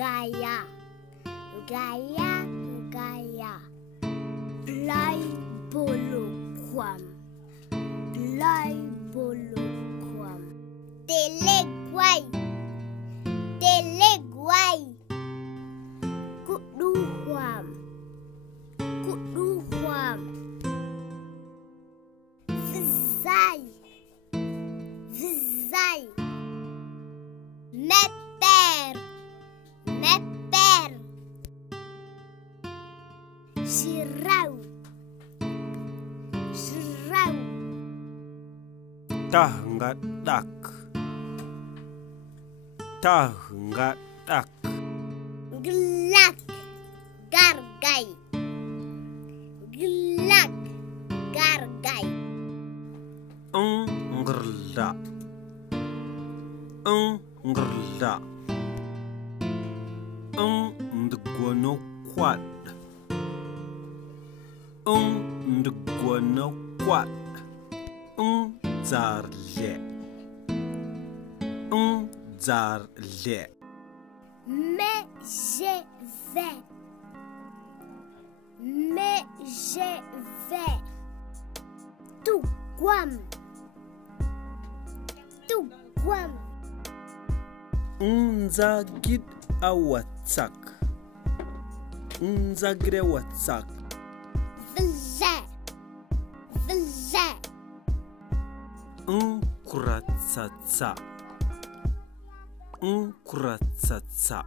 gaya, gaya, gaya. Blij bolo kwam, blij bolo kwam. Telegwai, telegwai. Kudu kwam, kudu kwam. Vizai, vizai. Meper, meper. Girau, girau. Tahnggadak, tahnggadak. Gelak, gargai. Gelak, gargai. Ngerda, ngerda. Ndgono kwat, ndgono kwat. Zarle, zarle. Mais je vais, mais je vais. Tout guam, tout guam. Nzagid awatsak, nzagre watsak. Vze, vze. Nkuratsatsa, nkuratsatsa.